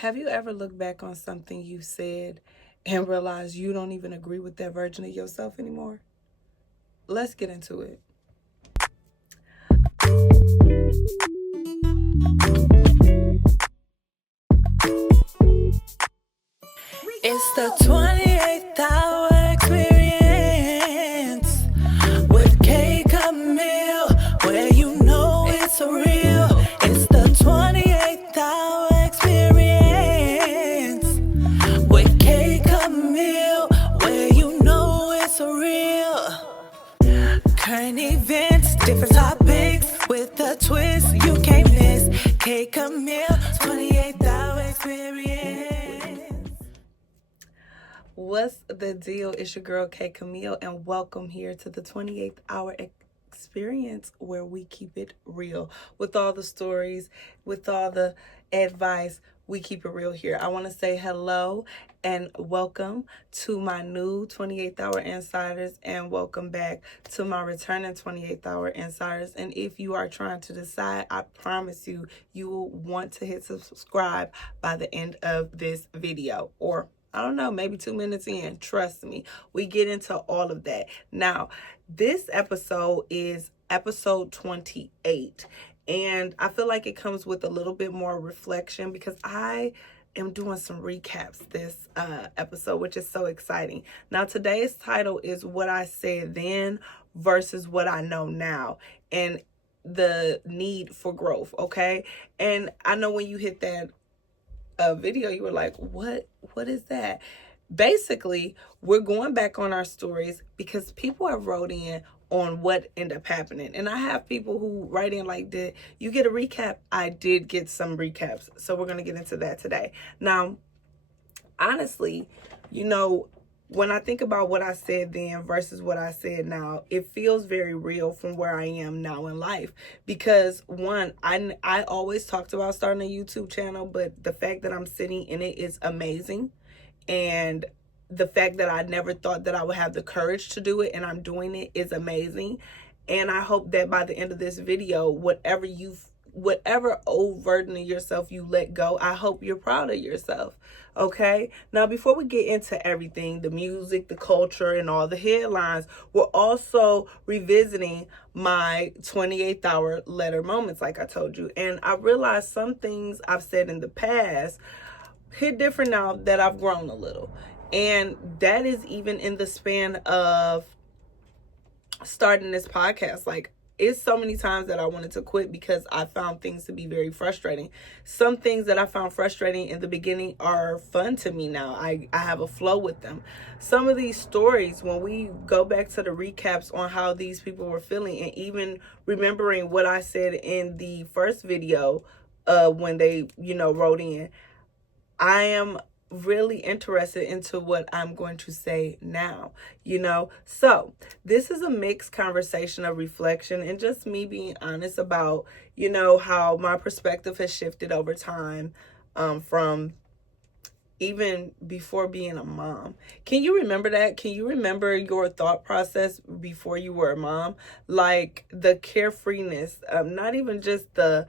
Have you ever looked back on something you said and realized you don't even agree with that version of yourself anymore? Let's get into it. It's the 28th hour experience with K.Camille, where you know it's real. It's the 28th hour experience with K.Camille, where you know it's real. Current events, different topics with a twist you can't miss. K.Camille, 28th hour experience. What's the deal? It's your girl K.Camille, and welcome here to the 28th hour experience, where we keep it real with all the stories, with all the advice. We keep it real here. I want to say hello and welcome to my new 28th hour insiders, and welcome back to my returning 28th hour insiders. And if you are trying to decide, I promise you, you will want to hit subscribe by the end of this video, or I don't know, maybe 2 minutes in. Trust me, we get into all of that. Now, this episode is episode 28, and I feel like it comes with a little bit more reflection because I am doing some recaps this episode, which is so exciting. Now, today's title is What I Said Then versus What I Know Now, and the need for growth, okay? And I know when you hit that video, you were like, what is that? Basically, we're going back on our stories because people have wrote in on what ended up happening. And I have people who write in like, did you get a recap? I did get some recaps. So we're going to get into that today. Now, honestly, when I think about what I said then versus what I said now, it feels very real from where I am now in life. Because one, I always talked about starting a YouTube channel, but the fact that I'm sitting in it is amazing. And the fact that I never thought that I would have the courage to do it, and I'm doing it, is amazing. And I hope that by the end of this video, whatever old version of yourself you let go, I hope you're proud of yourself. Okay, now before we get into everything, the music, the culture, and all the headlines, we're also revisiting my 28th hour letter moments, like I told you. And I realized some things I've said in the past hit different now that I've grown a little. And that is even in the span of starting this podcast. Like, it's so many times that I wanted to quit because I found things to be very frustrating. Some things that I found frustrating in the beginning are fun to me now. I have a flow with them. Some of these stories, when we go back to the recaps on how these people were feeling, and even remembering what I said in the first video when they, wrote in, I am really interested into what I'm going to say now, So this is a mixed conversation of reflection and just me being honest about, how my perspective has shifted over time, from even before being a mom. Can you remember that? Can you remember your thought process before you were a mom? Like the carefreeness, not even just the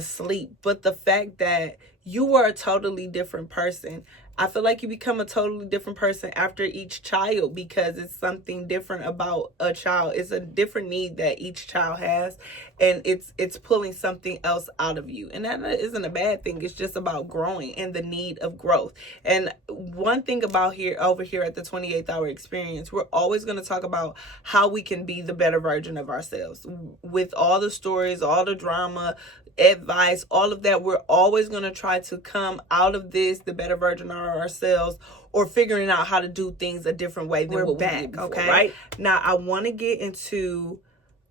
sleep, but the fact that you were a totally different person. I feel like you become a totally different person after each child because it's something different about a child. It's a different need that each child has, and it's pulling something else out of you. And that isn't a bad thing. It's just about growing and the need of growth. And one thing about over here at the 28th hour experience, we're always going to talk about how we can be the better version of ourselves. With all the stories, all the drama, advice, all of that, we're always going to try to come out of this the better version of ourselves, or figuring out how to do things a different way than what we did before, okay? Right? Now, I want to get into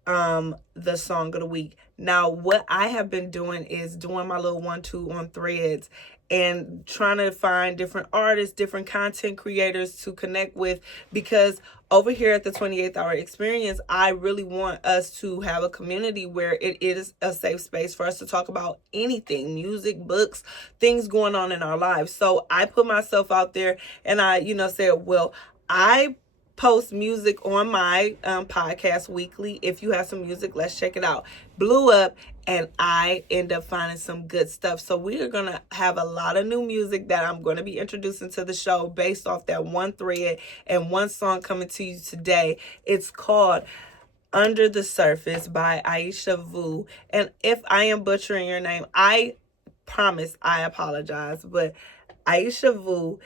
the song of the week. Now, what I have been doing is doing my little 1-2 on Threads and trying to find different artists, different content creators to connect with, because over here at the 28th hour experience, I really want us to have a community where it is a safe space for us to talk about anything, music, books, things going on in our lives. So I put myself out there and I, said, well, I post music on my podcast weekly. If you have some music, let's check it out. Blew up, and I end up finding some good stuff. So we are going to have a lot of new music that I'm going to be introducing to the show based off that one thread and one song coming to you today. It's called Under the Surface by Aisha Vu. And if I am butchering your name, I promise I apologize. But Aisha Vu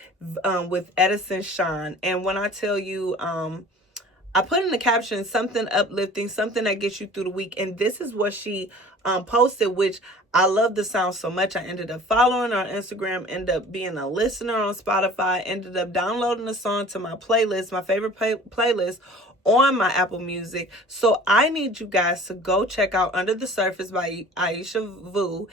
with Edson Sean. And when I tell you, I put in the caption something uplifting, something that gets you through the week. And this is what she posted, which I love the sound so much. I ended up following her on Instagram, ended up being a listener on Spotify, ended up downloading the song to my playlist, my favorite playlist on my Apple Music. So I need you guys to go check out Under the Surface by Aisha Vu,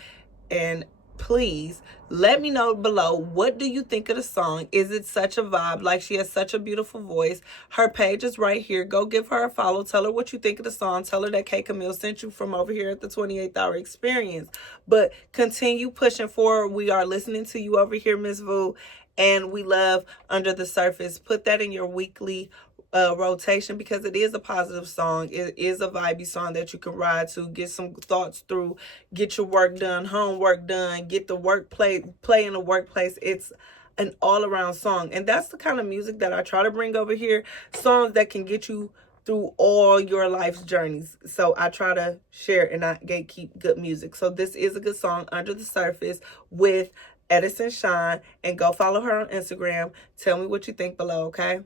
and please let me know below, what do you think of the song? Is it such a vibe? Like, she has such a beautiful voice. Her page is right here. Go give her a follow. Tell her what you think of the song. Tell her that K.Camille sent you from over here at the 28th Hour Experience. But continue pushing forward. We are listening to you over here, Miss Vu, and we love Under the Surface. Put that in your weekly rotation, because it is a positive song. It is a vibey song that you can ride to, get some thoughts through, get your work done, homework done, get the work play in the workplace. It's an all-around song, and that's the kind of music that I try to bring over here. Songs that can get you through all your life's journeys. So I try to share and not gatekeep good music. So this is a good song, Under the Surface with Edson Sean, and go follow her on Instagram. Tell me what you think below, okay?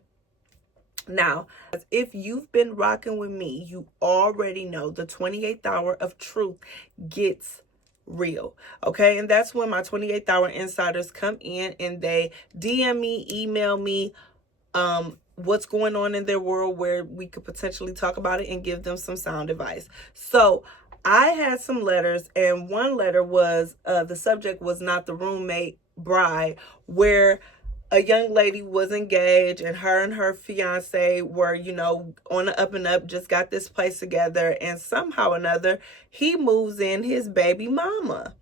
Now, if you've been rocking with me, you already know the 28th hour of truth gets real, okay? And that's when my 28th hour insiders come in and they DM me, email me, what's going on in their world, where we could potentially talk about it and give them some sound advice. So I had some letters, and one letter was, the subject was Not the Roommate Bride, where a young lady was engaged, and her fiance were, on the up and up, just got this place together, and somehow or another, he moves in his baby mama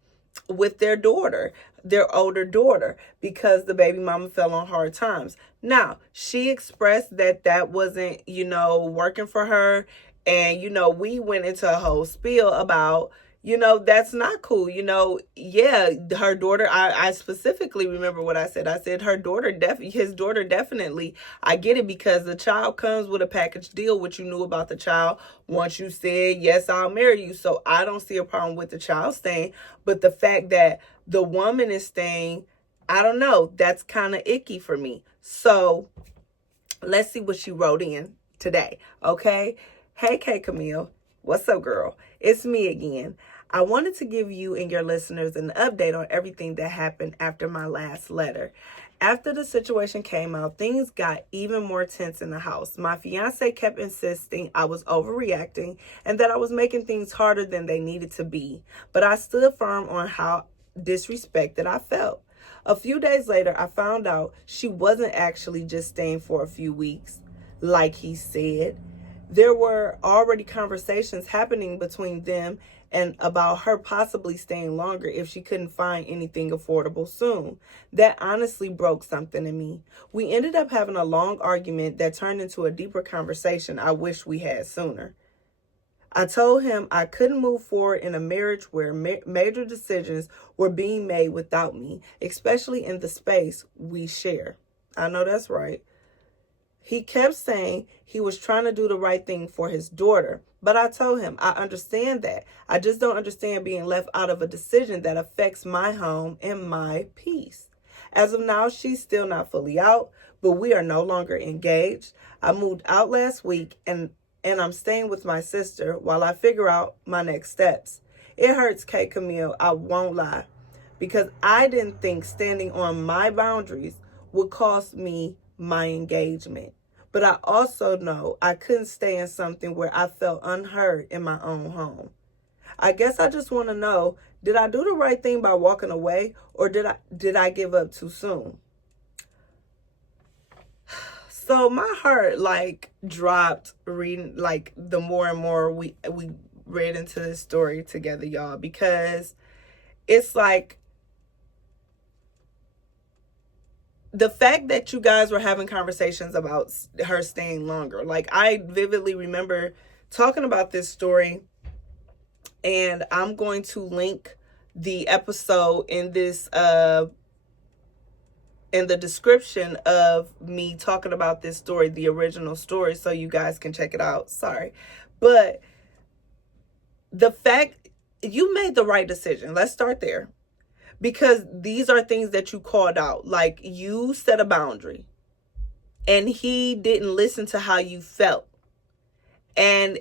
with their daughter, their older daughter, because the baby mama fell on hard times. Now, she expressed that wasn't, working for her, and, we went into a whole spiel about, that's not cool. Yeah, her daughter, I specifically remember what I said. I said his daughter definitely, I get it, because the child comes with a package deal, which you knew about the child once you said, yes, I'll marry you. So I don't see a problem with the child staying, but the fact that the woman is staying, I don't know, that's kind of icky for me. So let's see what she wrote in today, okay? Hey, K.Camille, what's up, girl? It's me again. I wanted to give you and your listeners an update on everything that happened after my last letter. After the situation came out, things got even more tense in the house. My fiance kept insisting I was overreacting and that I was making things harder than they needed to be. But I stood firm on how disrespected I felt. A few days later, I found out she wasn't actually just staying for a few weeks, like he said. There were already conversations happening between them and about her possibly staying longer if she couldn't find anything affordable soon. That honestly broke something in me. We ended up having a long argument that turned into a deeper conversation I wish we had sooner. I told him I couldn't move forward in a marriage where major decisions were being made without me, especially in the space we share. I know that's right. He kept saying he was trying to do the right thing for his daughter, but I told him I understand that. I just don't understand being left out of a decision that affects my home and my peace. As of now, she's still not fully out, but we are no longer engaged. I moved out last week and I'm staying with my sister while I figure out my next steps. It hurts, K.Camille, I won't lie, because I didn't think standing on my boundaries would cost me my engagement. But I also know I couldn't stay in something where I felt unheard in my own home. I guess I just want to know, did I do the right thing by walking away, or did I give up too soon? So my heart dropped reading the more and more we read into this story together, y'all, because it's like the fact that you guys were having conversations about her staying longer, like I vividly remember talking about this story, and I'm going to link the episode in this in the description of me talking about this story, the original story, so you guys can check it out. Sorry. But the fact, you made the right decision. Let's start there. Because these are things that you called out. Like, you set a boundary and he didn't listen to how you felt. And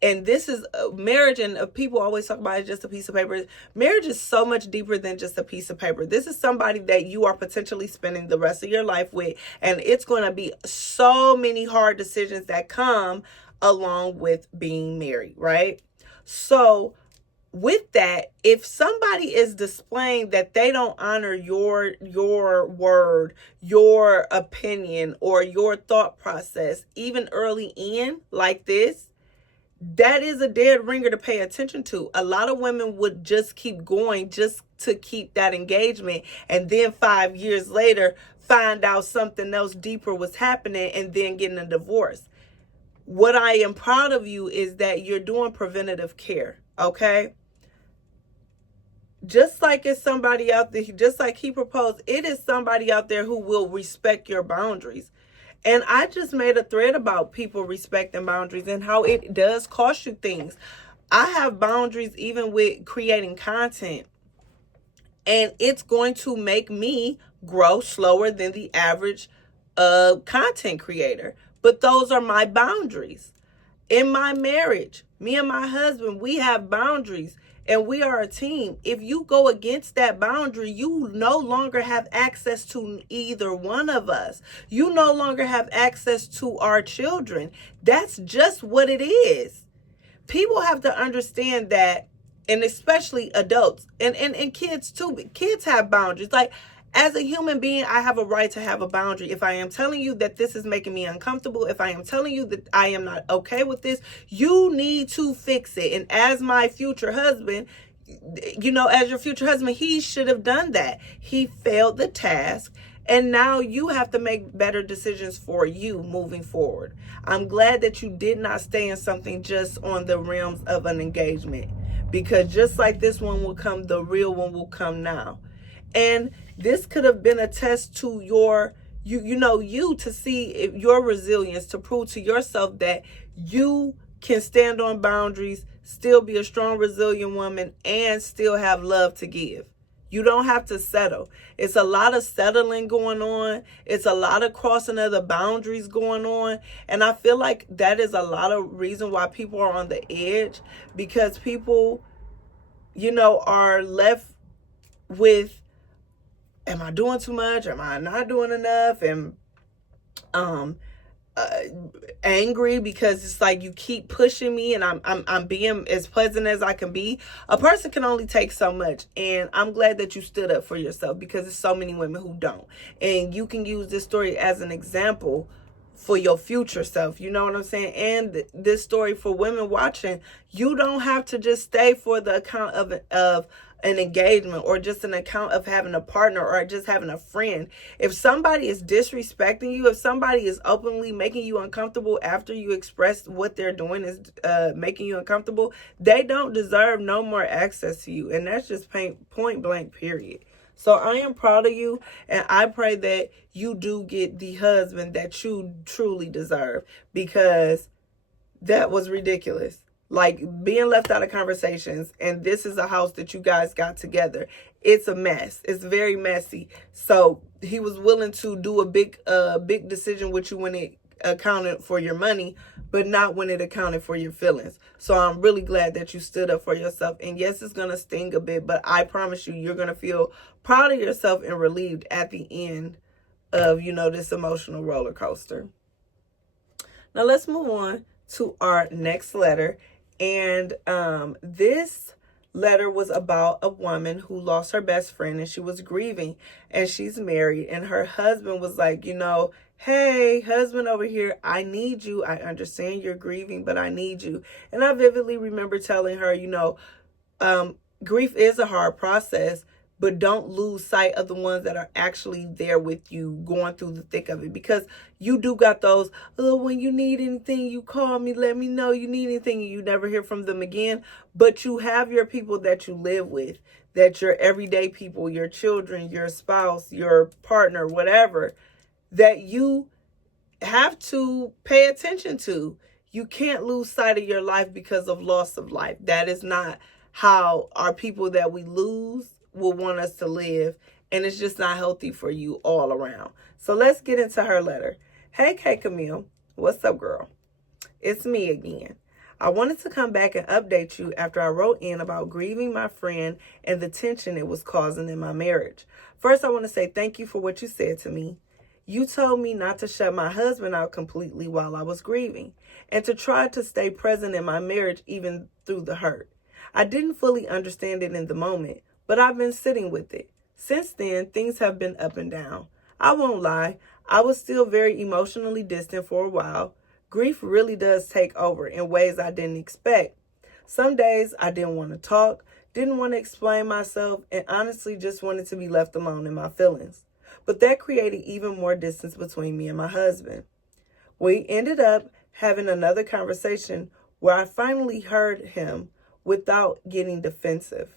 this is marriage, and people always talk about it just a piece of paper. Marriage is so much deeper than just a piece of paper. This is somebody that you are potentially spending the rest of your life with, and it's going to be so many hard decisions that come along with being married, right? So with that, if somebody is displaying that they don't honor your word, your opinion, or your thought process, even early in like this, that is a dead ringer to pay attention to. A lot of women would just keep going just to keep that engagement, and then 5 years later find out something else deeper was happening and then getting a divorce. What I am proud of you is that you're doing preventative care, okay? Just like it's somebody out there, just like he proposed, it is somebody out there who will respect your boundaries. And I just made a thread about people respecting boundaries and how it does cost you things. I have boundaries even with creating content. And it's going to make me grow slower than the average content creator. But those are my boundaries. In my marriage, me and my husband, we have boundaries. And we are a team. If you go against that boundary, you no longer have access to either one of us. You no longer have access to our children. That's just what it is. People have to understand that, and especially adults and kids too. Kids have boundaries. Like, as a human being, I have a right to have a boundary. If I am telling you that this is making me uncomfortable, if I am telling you that I am not okay with this, you need to fix it. And as my future husband, as your future husband, he should have done that. He failed the task. And now you have to make better decisions for you moving forward. I'm glad that you did not stay in something just on the realms of an engagement. Because just like this one will come, the real one will come now. And this could have been a test to you to see if your resilience, to prove to yourself that you can stand on boundaries, still be a strong, resilient woman, and still have love to give. You don't have to settle. It's a lot of settling going on. It's a lot of crossing of the boundaries going on. And I feel like that is a lot of reason why people are on the edge, because people, are left with, am I doing too much? Am I not doing enough? And angry because it's like you keep pushing me, and I'm being as pleasant as I can be. A person can only take so much, and I'm glad that you stood up for yourself, because there's so many women who don't. And you can use this story as an example for your future self. You know what I'm saying? And this story for women watching, you don't have to just stay for the account of an engagement, or just an account of having a partner, or just having a friend. If somebody is disrespecting you, if somebody is openly making you uncomfortable after you express what they're doing is making you uncomfortable, they don't deserve no more access to you. And that's just point blank, period. So I am proud of you, and I pray that you do get the husband that you truly deserve, because that was ridiculous. Like, being left out of conversations, and this is a house that you guys got together. It's a mess. It's very messy. So he was willing to do a big decision with you when it accounted for your money, but not when it accounted for your feelings. So I'm really glad that you stood up for yourself. And yes, it's going to sting a bit, but I promise you, you're going to feel proud of yourself and relieved at the end of, this emotional roller coaster. Now let's move on to our next letter. And this letter was about a woman who lost her best friend, and she was grieving, and she's married, and her husband was like, hey, husband over here, I need you. I understand you're grieving, but I need you. And I vividly remember telling her, grief is a hard process, but don't lose sight of the ones that are actually there with you going through the thick of it. Because you do got those, oh, when you need anything, you call me, let me know you need anything, and you never hear from them again. But you have your people that you live with, that your everyday people, your children, your spouse, your partner, whatever, that you have to pay attention to. You can't lose sight of your life because of loss of life. That is not how our people that we lose will want us to live. And it's just not healthy for you all around. So let's get into her letter. Hey, K.Camille. What's up, girl? It's me again. I wanted to come back and update you after I wrote in about grieving my friend and the tension it was causing in my marriage. First, I want to say thank you for what you said to me. You told me not to shut my husband out completely while I was grieving and to try to stay present in my marriage even through the hurt. I didn't fully understand it in the moment, but I've been sitting with it. Since then, things have been up and down. I won't lie, I was still very emotionally distant for a while. Grief really does take over in ways I didn't expect. Some days I didn't want to talk, didn't want to explain myself, and honestly just wanted to be left alone in my feelings. But that created even more distance between me and my husband. We ended up having another conversation where I finally heard him without getting defensive.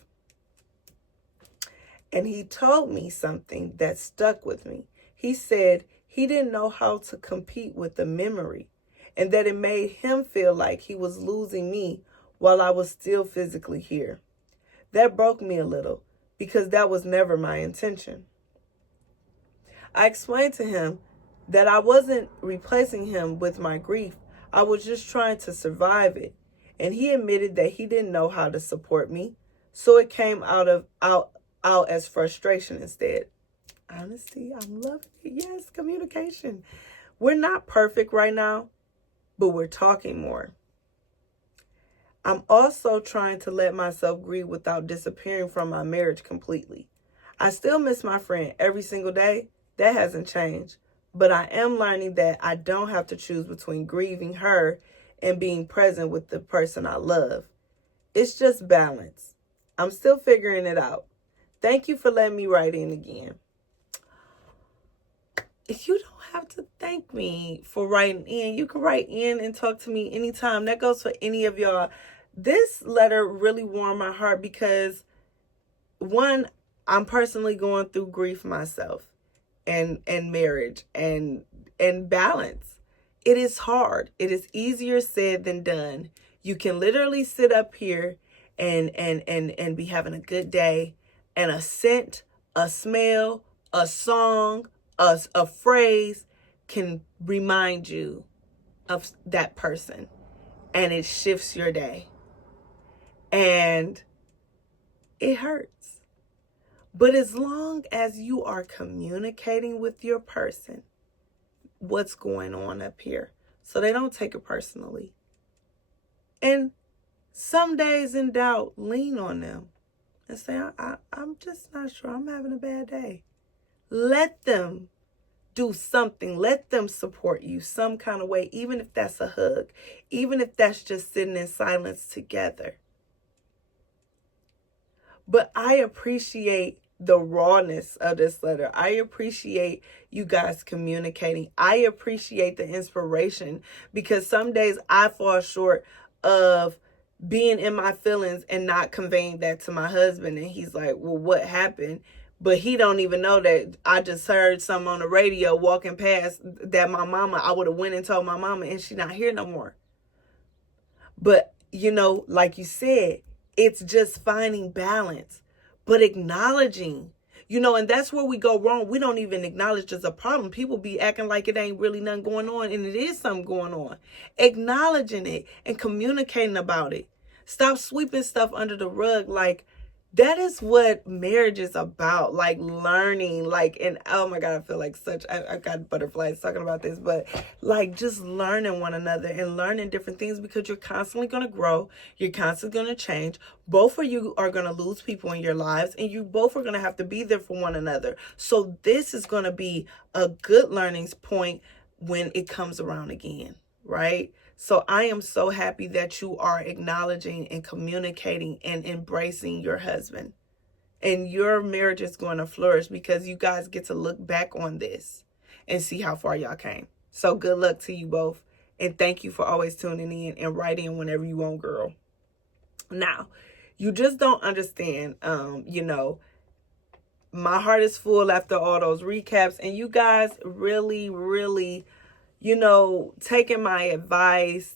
And he told me something that stuck with me. He said he didn't know how to compete with the memory and that it made him feel like he was losing me while I was still physically here. That broke me a little because that was never my intention. I explained to him that I wasn't replacing him with my grief. I was just trying to survive it. And he admitted that he didn't know how to support me. So it came out as frustration instead. Honesty, I'm loving it. Yes, communication. We're not perfect right now, but we're talking more. I'm also trying to let myself grieve without disappearing from my marriage completely. I still miss my friend every single day. That hasn't changed. But I am learning that I don't have to choose between grieving her and being present with the person I love. It's just balance. I'm still figuring it out. Thank you for letting me write in again. You don't have to thank me for writing in. You can write in and talk to me anytime. That goes for any of y'all. This letter really warmed my heart because, one, I'm personally going through grief myself. And marriage and balance. It is hard. It is easier said than done. You can literally sit up here and be having a good day, and a scent, a smell, a song, a phrase can remind you of that person, and it shifts your day. And it hurts. But as long as you are communicating with your person what's going on up here, so they don't take it personally. And some days in doubt, lean on them and say, I'm just not sure. I'm having a bad day. Let them do something. Let them support you some kind of way, even if that's a hug, even if that's just sitting in silence together. But I appreciate the rawness of this letter. I appreciate you guys communicating. I appreciate the inspiration because some days I fall short of being in my feelings and not conveying that to my husband. And he's like, well, what happened? But he don't even know that I just heard something on the radio walking past that I would have went and told my mama, and she's not here no more. But, like you said, it's just finding balance. But acknowledging, and that's where we go wrong. We don't even acknowledge there's a problem. People be acting like it ain't really nothing going on, and it is something going on. Acknowledging it and communicating about it. Stop sweeping stuff under the rug. Like, that is what marriage is about. Like, learning, and oh my God, I feel like I got butterflies talking about this, but like just learning one another and learning different things, because you're constantly going to grow. You're constantly going to change. Both of you are going to lose people in your lives, and you both are going to have to be there for one another. So this is going to be a good learning point when it comes around again, right? So I am so happy that you are acknowledging and communicating and embracing your husband. And your marriage is going to flourish because you guys get to look back on this and see how far y'all came. So good luck to you both. And thank you for always tuning in and writing whenever you want, girl. Now, you just don't understand, my heart is full after all those recaps. And you guys really, really, taking my advice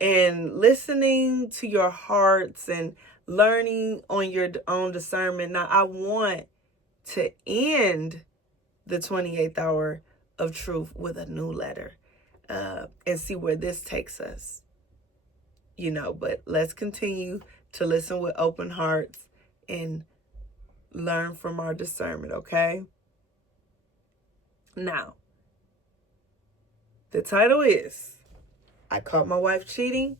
and listening to your hearts and learning on your own discernment. Now, I want to end the 28th hour of truth with a new letter and see where this takes us. But let's continue to listen with open hearts and learn from our discernment, okay? Now, the title is, I caught my wife cheating,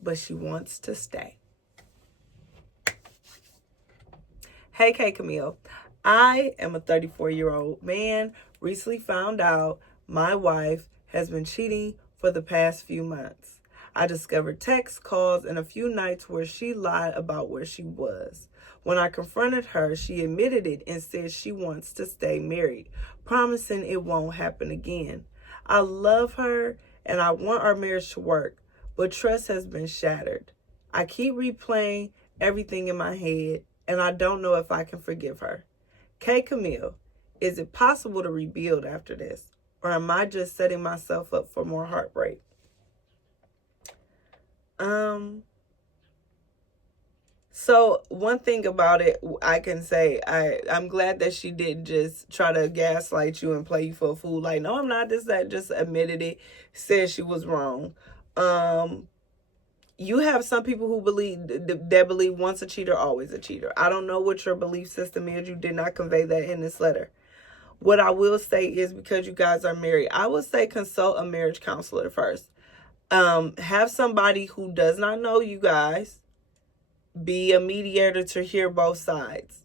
but she wants to stay. Hey, K.Camille. I am a 34-year-old man, recently found out my wife has been cheating for the past few months. I discovered texts, calls, and a few nights where she lied about where she was. When I confronted her, she admitted it and said she wants to stay married, promising it won't happen again. I love her and I want our marriage to work, but trust has been shattered. I keep replaying everything in my head, and I don't know if I can forgive her. K.Camille, is it possible to rebuild after this? Or am I just setting myself up for more heartbreak? So one thing about it, I can say, I'm glad that she didn't just try to gaslight you and play you for a fool. Like, no, I'm not this, that, just admitted it, said she was wrong. You have some people who believe once a cheater, always a cheater. I don't know what your belief system is. You did not convey that in this letter. What I will say is, because you guys are married, I would say consult a marriage counselor first. Have somebody who does not know you guys be a mediator to hear both sides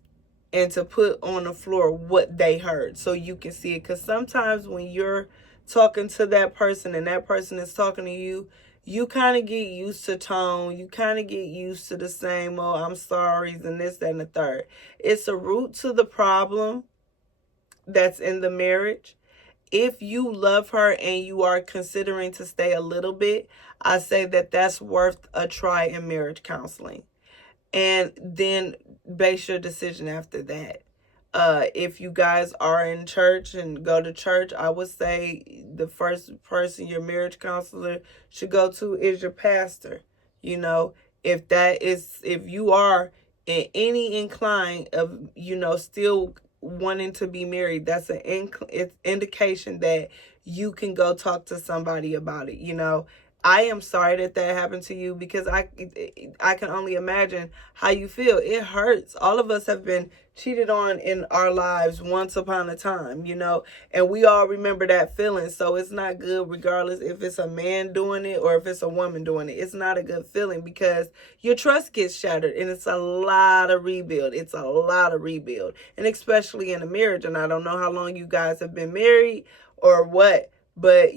and to put on the floor what they heard so you can see it. Because sometimes when you're talking to that person and that person is talking to you, you kind of get used to tone. You kind of get used to the same, oh, I'm sorry, and this, that, and the third. It's a root to the problem that's in the marriage. If you love her and you are considering to stay a little bit, I say that that's worth a try in marriage counseling. And then base your decision after that. If you guys are in church and go to church, I would say the first person your marriage counselor should go to is your pastor. If you are in any incline of, still wanting to be married, that's it's indication that you can go talk to somebody about it. I am sorry that happened to you, because I can only imagine how you feel. It hurts. All of us have been cheated on in our lives once upon a time, and we all remember that feeling. So it's not good, regardless if it's a man doing it or if it's a woman doing it. It's not a good feeling, because your trust gets shattered, and it's a lot of rebuild. It's a lot of rebuild, and especially in a marriage. And I don't know how long you guys have been married or what, but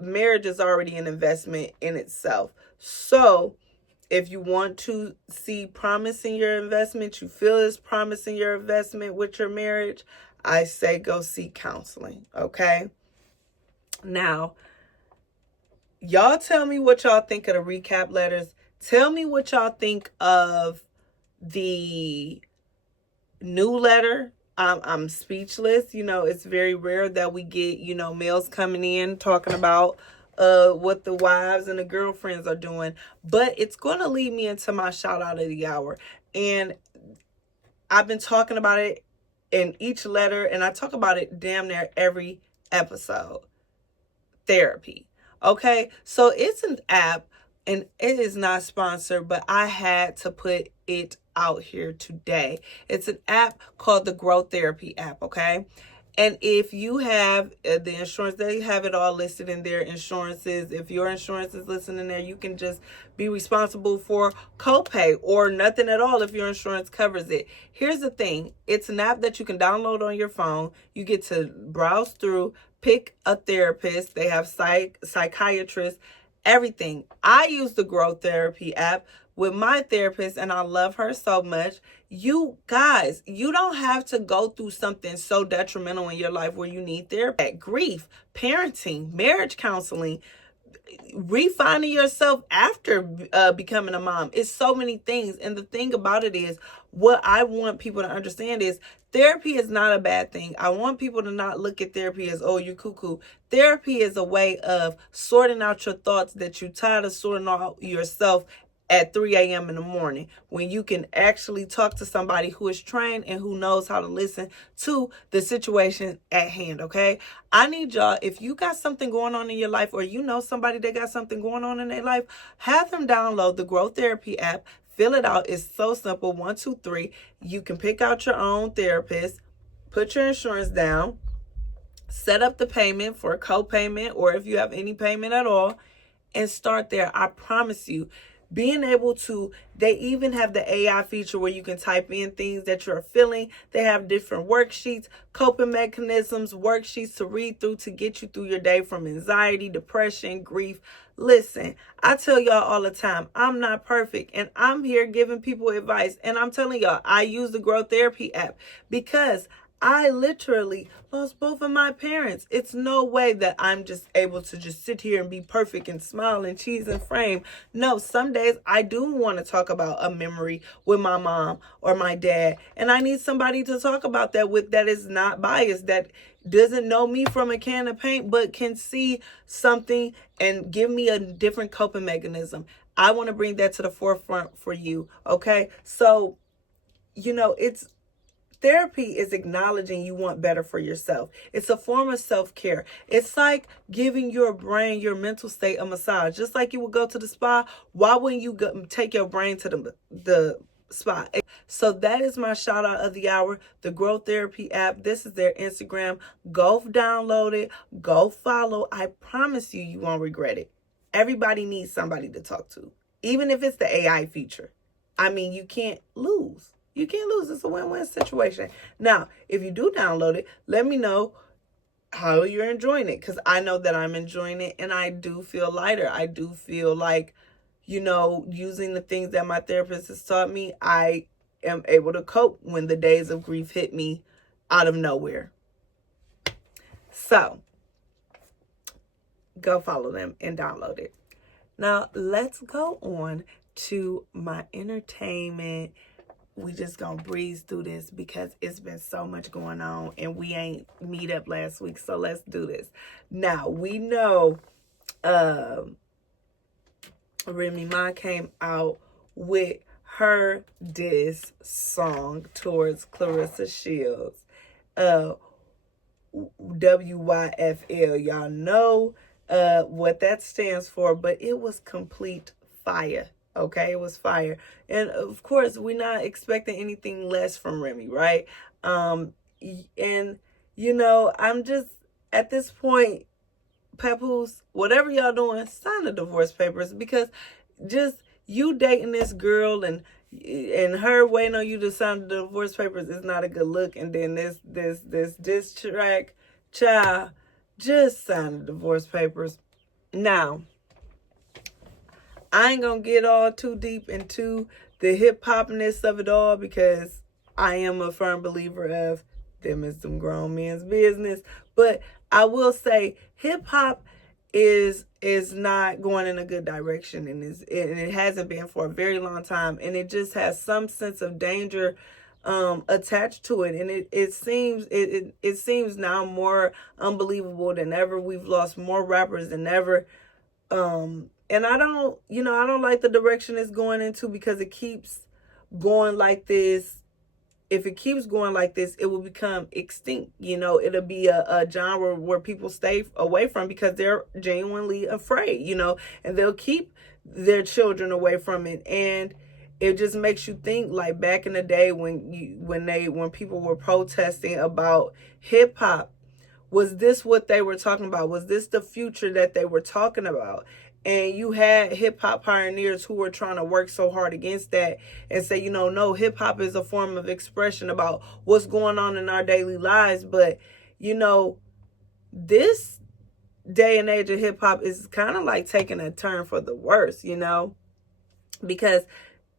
marriage is already an investment in itself. So if you want to see promise in your investment, you feel is promise in your investment with your marriage, I say go seek counseling, okay? Now, y'all tell me what y'all think of the recap letters. Tell me what y'all think of the new letter. I'm speechless. It's very rare that we get, males coming in talking about what the wives and the girlfriends are doing. But it's going to lead me into my shout out of the hour. And I've been talking about it in each letter, and I talk about it damn near every episode. Therapy. Okay? So it's an app, and it is not sponsored, but I had to put it out here today. It's an app called the Growth Therapy app, okay? And if you have the insurance, they have it all listed in their insurances. If your insurance is listed in there, you can just be responsible for copay or nothing at all if your insurance covers it. Here's the thing. It's an app that you can download on your phone. You get to browse through, pick a therapist. They have psychiatrists, everything. I use the Growth Therapy app with my therapist, and I love her so much. You guys, you don't have to go through something so detrimental in your life where you need therapy. Grief, parenting, marriage counseling, refining yourself after becoming a mom. It's so many things. And the thing about it is, what I want people to understand is therapy is not a bad thing. I want people to not look at therapy as, oh, you're cuckoo. Therapy is a way of sorting out your thoughts that you're tired of sorting out yourself at 3 a.m. in the morning, when you can actually talk to somebody who is trained and who knows how to listen to the situation at hand, okay? I need y'all, if you got something going on in your life, or you know somebody that got something going on in their life, have them download the Growth Therapy app. Fill it out. It's so simple. 1, 2, 3. You can pick out your own therapist, put your insurance down, set up the payment for a co-payment, or if you have any payment at all, and start there. I promise you, being able to, they even have the AI feature where you can type in things that you're feeling. They have different worksheets, coping mechanisms, worksheets to read through to get you through your day from anxiety, depression, grief. Listen, I tell y'all all the time, I'm not perfect, and I'm here giving people advice. And I'm telling y'all, I use the Growth Therapy app because I literally lost both of my parents. It's no way that I'm just able to just sit here and be perfect and smile and cheese and frame. No, some days I do want to talk about a memory with my mom or my dad. And I need somebody to talk about that with, that is not biased, that doesn't know me from a can of paint, but can see something and give me a different coping mechanism. I want to bring that to the forefront for you. Okay. So, therapy is acknowledging you want better for yourself. It's a form of self-care. It's like giving your brain, your mental state, a massage. Just like you would go to the spa, why wouldn't you take your brain to the spa? So that is my shout out of the hour, the Growth Therapy app. This is their Instagram. Go download it. Go follow. I promise you, you won't regret it. Everybody needs somebody to talk to, even if it's the AI feature. I mean, you can't lose. You can't lose. It's a win-win situation. Now, if you do download it, let me know how you're enjoying it, because I know that I'm enjoying it, and I do feel lighter. I do feel like, using the things that my therapist has taught me, I am able to cope when the days of grief hit me out of nowhere. So, go follow them and download it. Now, let's go on to my entertainment. We just gonna breeze through this because it's been so much going on and we ain't meet up last week, so let's do this. Now, we know Remy Ma came out with her diss song towards Clarissa Shields. WYFL, y'all know what that stands for, but it was complete fire. Okay, it was fire. And of course, we're not expecting anything less from Remy, right? And I'm just at this point, Papoose, whatever y'all doing, sign the divorce papers, because just you dating this girl and her waiting on you to sign the divorce papers is not a good look. And then this track, child, just sign the divorce papers. Now, I ain't gonna get all too deep into the hip-hopness of it all, because I am a firm believer of them is some grown men's business. But I will say hip-hop is not going in a good direction, and it hasn't been for a very long time, and it just has some sense of danger attached to it, and it seems now more unbelievable than ever. We've lost more rappers than ever. And I don't like the direction it's going into, because it keeps going like this. If it keeps going like this, it will become extinct. It'll be a genre where people stay away from because they're genuinely afraid, and they'll keep their children away from it. And it just makes you think, like back in the day when people were protesting about hip hop, was this what they were talking about? Was this the future that they were talking about? And you had hip-hop pioneers who were trying to work so hard against that and say, no, hip-hop is a form of expression about what's going on in our daily lives. But, this day and age of hip-hop is kind of like taking a turn for the worse, Because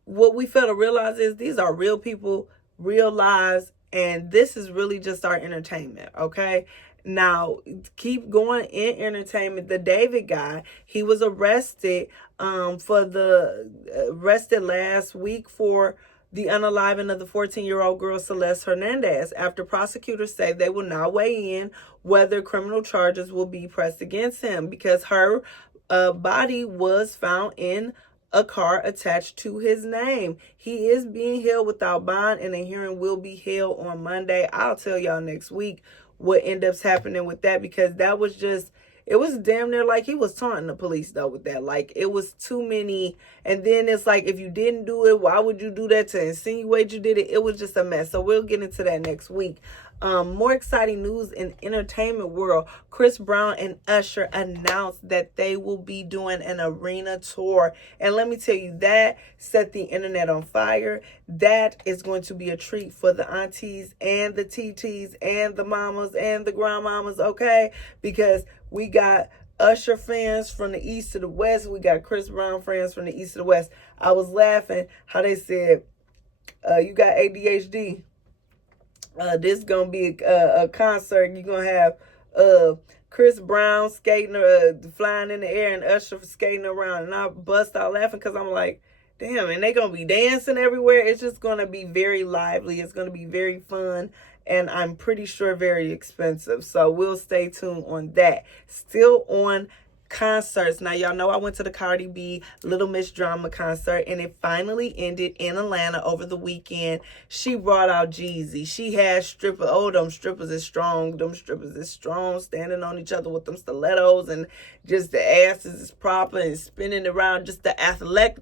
what we fail to realize is these are real people, real lives, and this is really just our entertainment, okay? Now, keep going in entertainment. The David guy, he was arrested arrested last week for the unaliving of the 14-year-old girl Celeste Hernandez after prosecutors say they will now weigh in whether criminal charges will be pressed against him because her body was found in a car attached to his name. He is being held without bond, and a hearing will be held on Monday. I'll tell y'all next week what ends up happening with that, because that was just, it was damn near like he was taunting the police though with that. Like, it was too many. And then it's like, if you didn't do it, why would you do that to insinuate you did it? It was just a mess. So we'll get into that next week. More exciting news in entertainment world. Chris Brown and Usher announced that they will be doing an arena tour. And let me tell you, that set the internet on fire. That is going to be a treat for the aunties and the TTs and the mamas and the grandmamas, okay? Because we got Usher fans from the east to the west. We got Chris Brown fans from the east to the west. I was laughing how they said, you got ADHD. This gonna be a concert. You're gonna have Chris Brown skating, flying in the air, and Usher skating around. And I bust out laughing because I'm like, damn, and they gonna be dancing everywhere. It's just gonna be very lively. It's gonna be very fun. And I'm pretty sure very expensive. So we'll stay tuned on that. Still on concerts. Now, y'all know I went to the Cardi B Little Miss Drama concert, and it finally ended in Atlanta over the weekend. She brought out Jeezy. She had strippers. Oh, them strippers is strong. Them strippers is strong, standing on each other with them stilettos, and just the asses is proper and spinning around. Just the athleticism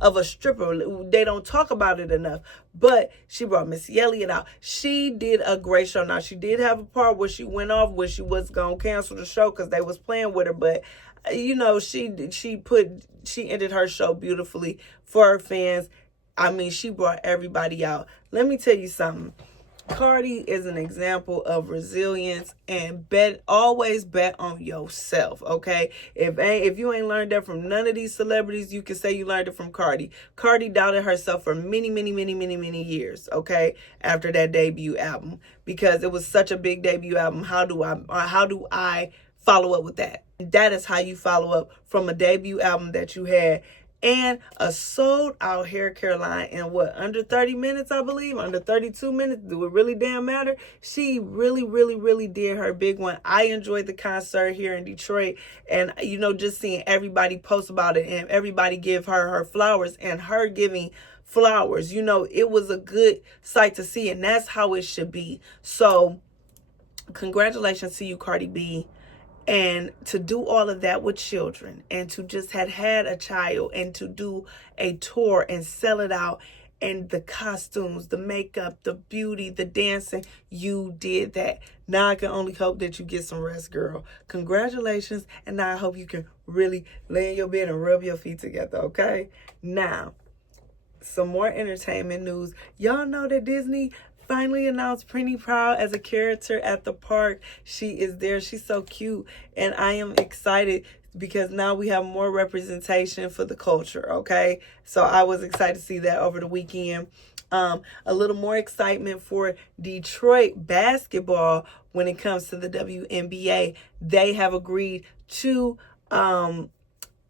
of a stripper. They don't talk about it enough. But she brought Missy Elliott out. She did a great show. Now, she did have a part where she went off, where she was going to cancel the show because they was playing with her. But, you know, she ended her show beautifully for her fans. I mean, she brought everybody out. Let me tell you something. Cardi is an example of resilience, and always bet on yourself, okay? If you ain't learned that from none of these celebrities, you can say you learned it from Cardi. Cardi doubted herself for many years, okay, after that debut album, because it was such a big debut album. How do I follow up with that? That is how you follow up from a debut album that you had. And a sold out hair care line in under 30 minutes, I believe, under 32 minutes. Do it really damn matter? She really did her big one. I enjoyed the concert here in Detroit, and, you know, just seeing everybody post about it and everybody give her flowers, and her giving flowers. You know, it was a good sight to see, and that's how it should be. So congratulations to you, Cardi B. And to do all of that with children, and to just had a child, and to do a tour and sell it out, and the costumes, the makeup, the beauty, the dancing, you did that. Now I can only hope that you get some rest, girl. Congratulations. And now I hope you can really lay in your bed and rub your feet together, okay? Now, some more entertainment news. Y'all know that Disney finally announced Pretty Proud as a character at the park. She is there. She's so cute. And I am excited because now we have more representation for the culture, okay? So I was excited to see that over the weekend. A little more excitement for Detroit basketball when it comes to the WNBA. They have agreed to an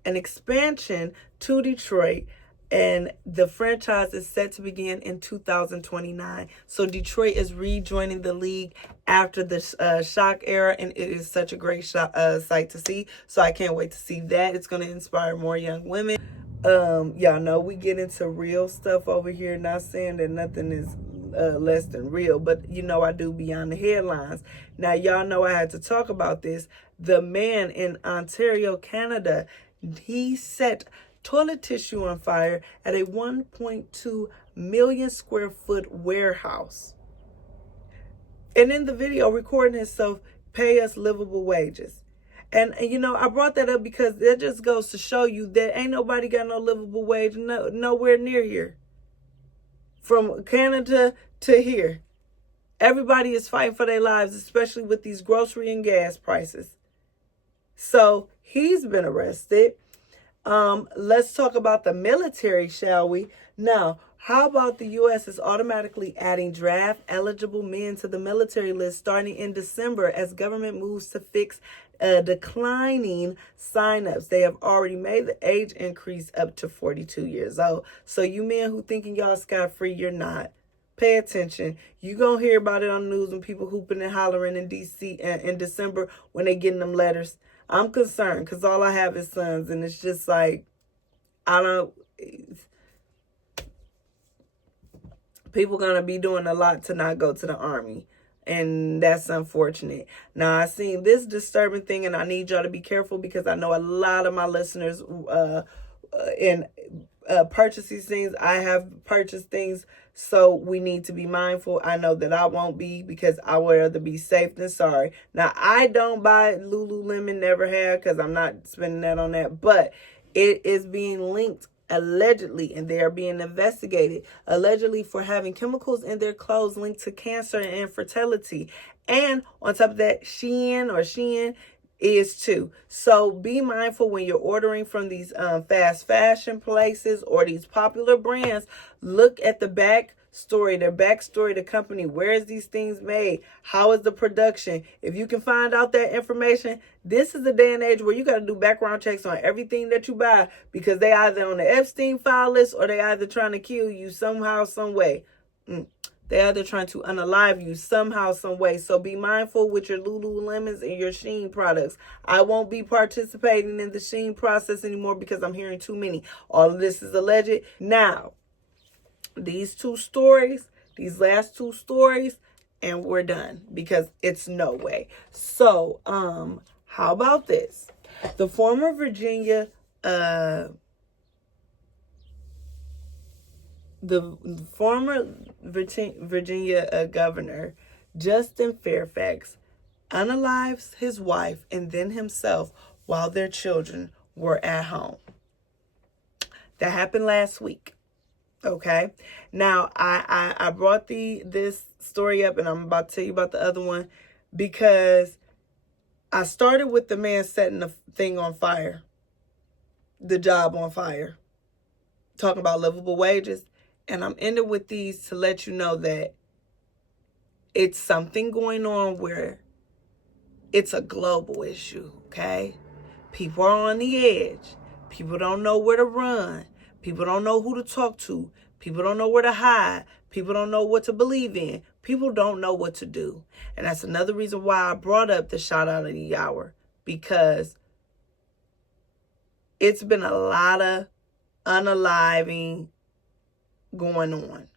expansion to Detroit, and the franchise is set to begin in 2029. So Detroit is rejoining the league after the shock era, and it is such a great sight to see. So I can't wait to see that. It's going to inspire more young women. Y'all know we get into real stuff over here. Not saying that nothing is less than real, but you know I do beyond the headlines. Now, y'all know I had to talk about this. The man in Ontario, Canada, he set toilet tissue on fire at a 1.2 million square foot warehouse. And in the video, recording himself, pay us livable wages. And you know, I brought that up because that just goes to show you that ain't nobody got no livable wage nowhere near here. From Canada to here. Everybody is fighting for their lives, especially with these grocery and gas prices. So he's been arrested. Let's talk about the military, shall we? Now, how about the U.S. is automatically adding draft eligible men to the military list starting in December as government moves to fix declining signups. They have already made the age increase up to 42 years old. So you men who thinking y'all scot-free, you're not. Pay attention. You gonna hear about it on the news when people hooping and hollering in D.C. in December when they getting them letters. I'm concerned because all I have is sons, and it's just like, I don't. People gonna be doing a lot to not go to the army, and that's unfortunate. Now I seen this disturbing thing, and I need y'all to be careful because I know a lot of my listeners in purchase these things. I have purchased things, so we need to be mindful. I know that I won't be because I would rather be safe than sorry. Now I don't buy Lululemon, never have, because I'm not spending that on that, but it is being linked allegedly, and they are being investigated allegedly for having chemicals in their clothes linked to cancer and infertility. And on top of that, Shein is too. So be mindful when you're ordering from these fast fashion places or these popular brands. Look at the backstory, the company. Where is these things made? How is the production? If you can find out that information, this is the day and age where you got to do background checks on everything that you buy, because they either on the Epstein file list or they either trying to kill you somehow, some way. They're either trying to unalive you somehow, some way. So be mindful with your Lululemons and your Shein products. I won't be participating in the Shein process anymore because I'm hearing too many. All of this is alleged. Now, these last two stories, and we're done because it's no way. So, how about this? The former Virginia governor, Justin Fairfax, unalives his wife and then himself while their children were at home. That happened last week. Okay. Now, I brought this story up, and I'm about to tell you about the other one because I started with the man setting the thing on fire, the job on fire, talking about livable wages. And I'm ending with these to let you know that it's something going on where it's a global issue, okay? People are on the edge. People don't know where to run. People don't know who to talk to. People don't know where to hide. People don't know what to believe in. People don't know what to do. And that's another reason why I brought up the shout out of the hour, because it's been a lot of unaliving going on.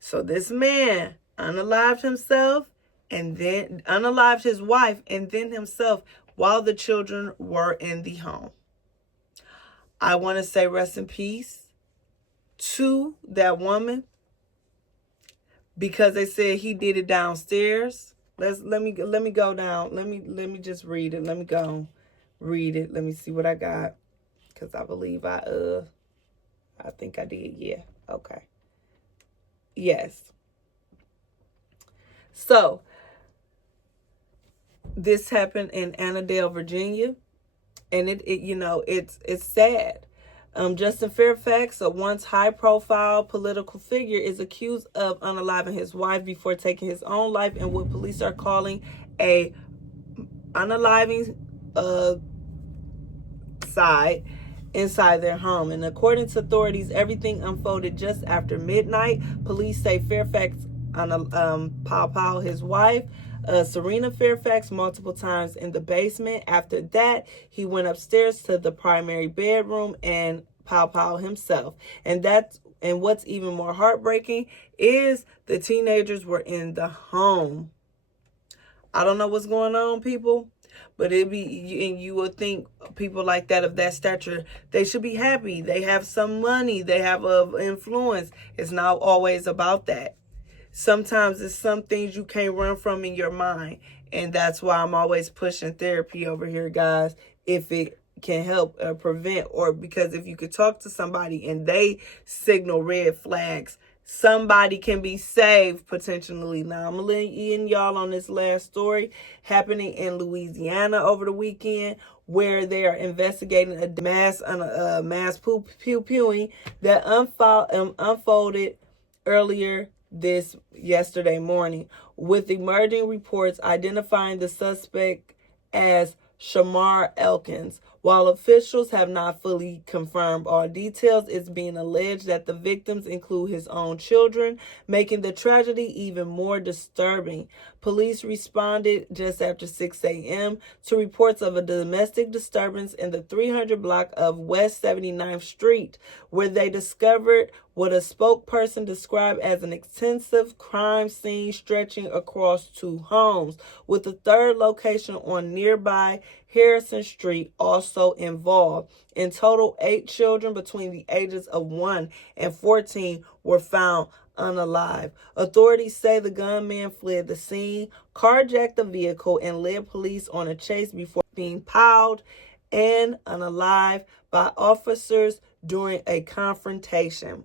So this man unalived himself and then unalived his wife and then himself while the children were in the home. I want to say rest in peace to that woman, because they said he did it downstairs. Let me go down. Let me just read it. Let me go read it. Let me see what I got, because I believe I think I did. Yeah. Okay. Yes. So this happened in Annandale, Virginia, and it's sad. Justin Fairfax, a once high-profile political figure, is accused of unaliving his wife before taking his own life in what police are calling a unaliving side inside their home. And according to authorities, everything unfolded just after midnight. Police say Fairfax pow his wife, Serena Fairfax, multiple times in the basement. After that, he went upstairs to the primary bedroom and pow himself. And what's even more heartbreaking is the teenagers were in the home. I don't know what's going on, people, but you would think people like that, of that stature, they should be happy. They have some money. They have influence. It's not always about that. Sometimes it's some things you can't run from in your mind. And that's why I'm always pushing therapy over here, guys, if it can help prevent, or because if you could talk to somebody and they signal red flags, somebody can be saved potentially. Now, I'm going to let y'all on this last story happening in Louisiana over the weekend, where they are investigating a mass pew-pewing that unfolded earlier yesterday morning, with emerging reports identifying the suspect as Shamar Elkins. While officials have not fully confirmed all details, it's being alleged that the victims include his own children, making the tragedy even more disturbing. Police responded just after 6 a.m. to reports of a domestic disturbance in the 300 block of West 79th Street, where they discovered what a spokesperson described as an extensive crime scene stretching across 2 homes, with a third location on nearby Harrison Street also involved. In total, 8 children between the ages of 1 and 14 were found unalive. Authorities say the gunman fled the scene, carjacked the vehicle, and led police on a chase before being piled and unalive by officers during a confrontation.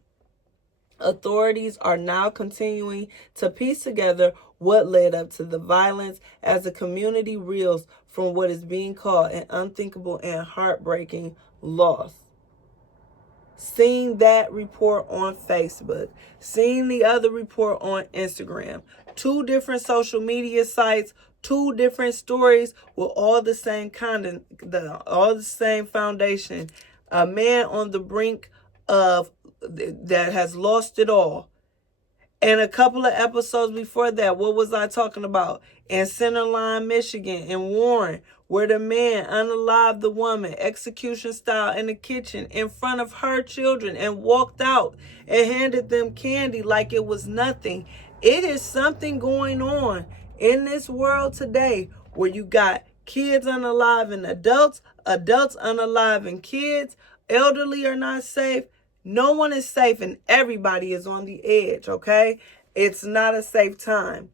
Authorities are now continuing to piece together what led up to the violence as the community reels from what is being called an unthinkable and heartbreaking loss. Seeing that report on Facebook, seeing the other report on Instagram, 2 different social media sites, 2 different stories with all the same content, all the same foundation. A man on the brink of that has lost it all. And a couple of episodes before that, what was I talking about? In Centerline, Michigan, in Warren, where the man unalived the woman, execution style, in the kitchen in front of her children and walked out and handed them candy like it was nothing. It is something going on in this world today where you got kids unalive adults, adults unalive kids, elderly are not safe. No one is safe and everybody is on the edge, okay? It's not a safe time.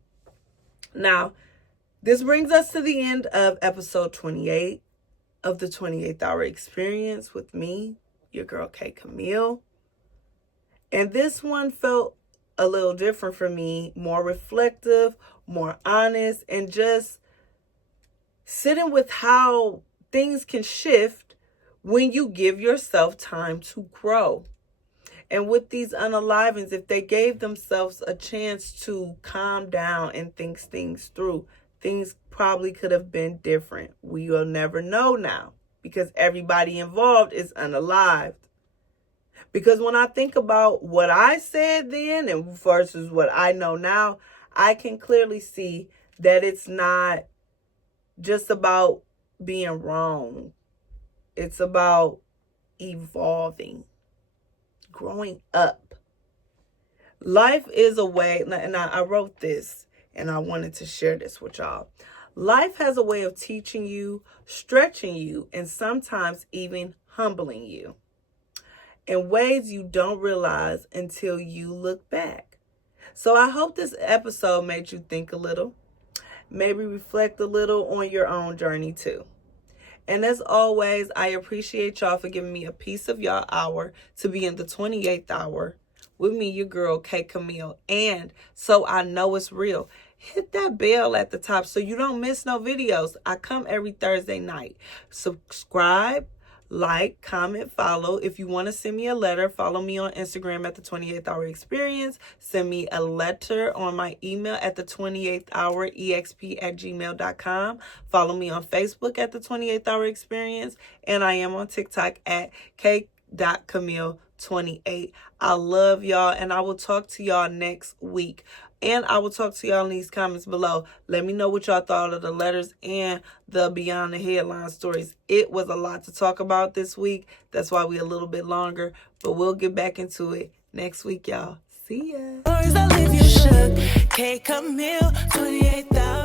Now, this brings us to the end of episode 28 of the 28th Hour Experience with me, your girl K.Camille. And this one felt a little different for me, more reflective, more honest, and just sitting with how things can shift when you give yourself time to grow. And with these unalivings, if they gave themselves a chance to calm down and think things through, things probably could have been different. We will never know now because everybody involved is unalived. Because when I think about what I said then and versus what I know now, I can clearly see that it's not just about being wrong. It's about evolving. Growing up. Life is a way, and I wrote this and I wanted to share this with y'all. Life has a way of teaching you, stretching you, and sometimes even humbling you in ways you don't realize until you look back. So I hope this episode made you think a little, maybe reflect a little on your own journey too. And as always, I appreciate y'all for giving me a piece of y'all hour to be in the 28th hour with me, your girl, K.Camille. And so I know it's real, hit that bell at the top so you don't miss no videos. I come every Thursday night. Subscribe, like, comment, follow. If you want to send me a letter, follow me on Instagram at the 28th Hour Experience. Send me a letter on my email at the 28th Hour exp@gmail.com. Follow me on Facebook at the 28th Hour Experience. And I am on TikTok at K.Camille28. I love y'all and I will talk to y'all next week. And I will talk to y'all in these comments below. Let me know what y'all thought of the letters and the Beyond the Headline stories. It was a lot to talk about this week. That's why we're a little bit longer. But we'll get back into it next week, y'all. See ya. K.Camille, 28,000.